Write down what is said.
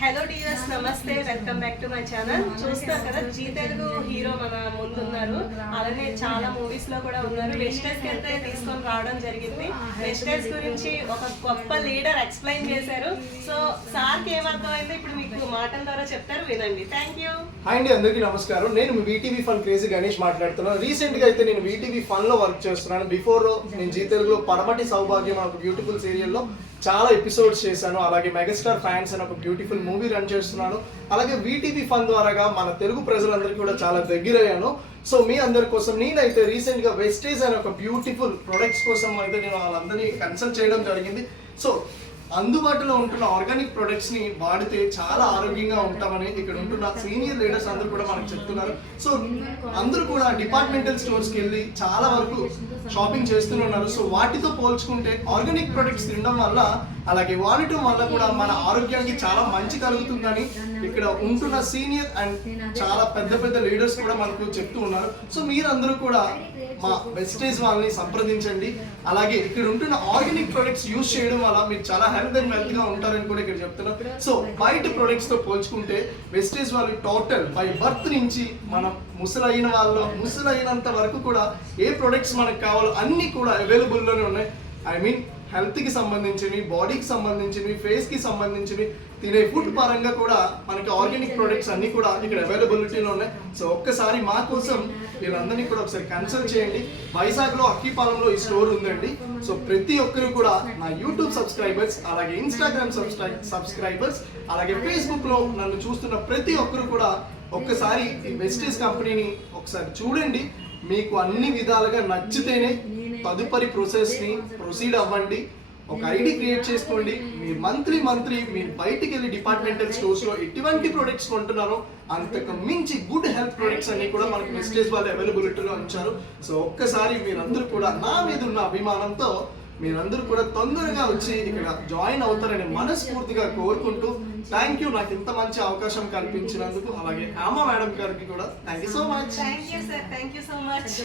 Hello dears, నమస్తే, welcome back to my channel. చూస్తారు కదా, జీ తెలుగు హీరో మన ముందు ఉన్నారు. అలానే చాలా మూవీస్ లో కూడా ఉన్నారు. వెస్టర్స్ కి అయితే తీసుకొని రావడం జరిగింది. వెస్టర్స్ గురించి ఒక గొప్ప లీడర్ ఎక్స్ప్లెయిన్ చేశారు. సో సార్ కి ఏమర్థమైందో ఇప్పుడు మీకు మాటల ద్వారా చెప్తారు, వినండి. Thank you. హాయ్ అండి, అందరికీ నమస్కారం. నేను మీ వీటీవీ ఫన్ క్రేజీ గణేష్ మాట్లాడుతున్నాను. రీసెంట్ గా అయితే నేను వీటీవీ ఫన్ లో వర్క్ చేస్తున్నాను. బిఫోర్ నేను జీ తెలుగులో పడమటి సౌభాగ్యం ఒక బ్యూటిఫుల్ సీరియల్లో చాలా ఎపిసోడ్స్ చేశాను. అలాగే మెగాస్టార్ ఫ్యాన్స్ అని ఒక బ్యూటిఫుల్ మూవీ రన్ చేస్తున్నాను. అలాగే వీటీవీ ఫన్ ద్వారాగా మన తెలుగు ప్రజలందరికీ కూడా చాలా దగ్గరయ్యాను. సో మీ అందరి కోసం నేనైతే రీసెంట్ గా వెస్టేజ్ అనే ఒక బ్యూటిఫుల్ ప్రొడక్ట్స్ కోసం అయితే నేను వాళ్ళందరినీ కన్సల్ట్ చేయడం జరిగింది. సో అందుబాటులో ఉంటున్న ఆర్గానిక్ ప్రొడక్ట్స్ ని వాడితే చాలా ఆరోగ్యంగా ఉంటామని ఇక్కడ ఉంటున్న సీనియర్ లీడర్స్ అందరూ కూడా మనకు చెప్తున్నారు. సో అందరూ కూడా డిపార్ట్మెంటల్ స్టోర్స్ కి వెళ్ళి చాలా వరకు షాపింగ్ చేస్తున్నారు. సో వాటితో పోల్చుకుంటే ఆర్గానిక్ ప్రొడక్ట్స్ తినడం వల్ల, అలాగే వాడటం వల్ల కూడా మన ఆరోగ్యానికి చాలా మంచి కలుగుతుందని ఇక్కడ ఉంటున్న సీనియర్ అండ్ చాలా పెద్ద పెద్ద లీడర్స్ కూడా మనకు చెప్తూ ఉన్నారు. సో మీరందరూ కూడా మా వెస్టేజ్ వాళ్ళని సంప్రదించండి. అలాగే ఇక్కడ ఉంటున్న ఆర్గానిక్ ప్రొడక్ట్స్ యూజ్ చేయడం వల్ల మీరు చాలా హెల్త్ అండ్ వెల్త్ గా ఉంటారని కూడా ఇక్కడ చెప్తున్నారు. సో బయట ప్రొడక్ట్స్ తో పోల్చుకుంటే వెస్టేజ్ వాళ్ళు టోటల్ బై బర్త్ నుంచి మనం ముసలైనంత వరకు కూడా ఏ ప్రొడక్ట్స్ మనకు కావాలో అన్ని కూడా అవైలబుల్ లోనే ఉన్నాయి. ఐ మీన్ హెల్త్ కి సంబంధించినవి, బాడీకి సంబంధించినవి, ఫేస్ కి సంబంధించినవి, తినే ఫుడ్ పరంగా కూడా మనకి ఆర్గానిక్ ప్రొడక్ట్స్ అన్ని కూడా ఇక్కడ అవైలబిలిటీలో ఉన్నాయి. సో ఒక్కసారి మా కోసం వీళ్ళందరినీ కూడా ఒకసారి కన్సల్ట్ చేయండి. వైజాగ్ లో అక్కిపాలెంలో ఈ స్టోర్ ఉందండి. సో ప్రతి ఒక్కరు కూడా నా యూట్యూబ్ సబ్స్క్రైబర్స్, అలాగే ఇన్స్టాగ్రామ్ సబ్స్క్రైబర్స్, అలాగే ఫేస్బుక్ లో నన్ను చూస్తున్న ప్రతి ఒక్కరు కూడా ఒక్కసారి ఈ వెస్టేజ్ కంపెనీని ఒకసారి చూడండి. మీకు అన్ని విధాలుగా నచ్చితేనే తదుపరి ప్రొసీడ్ అవ్వండి. ఒక ఐడి క్రియేట్ చేసుకోండి. మీరు మంత్లీ మీరు బయటికి వెళ్ళి డిపార్ట్మెంటల్ స్టోర్స్ లో ఎటువంటి ప్రొడక్ట్స్ కొంటున్నారో అంతకు మించి గుడ్ హెల్త్ ప్రొడక్ట్స్ అన్ని కూడా మనకి వెస్టేజ్ వాళ్ళు అవైలబిలిటీలో ఉంచారు. సో ఒక్కసారి మీరందరూ కూడా నా మీద ఉన్న అభిమానంతో మీరందరూ కూడా తొందరగా వచ్చి ఇక్కడ జాయిన్ అవుతారని మనస్ఫూర్తిగా కోరుకుంటూ థ్యాంక్ యూ, నాకు ఇంత మంచి అవకాశం కల్పించినందుకు. అలాగే ఆమా మేడం గారికి కూడా thank you so much. Thank you sir, thank you so much.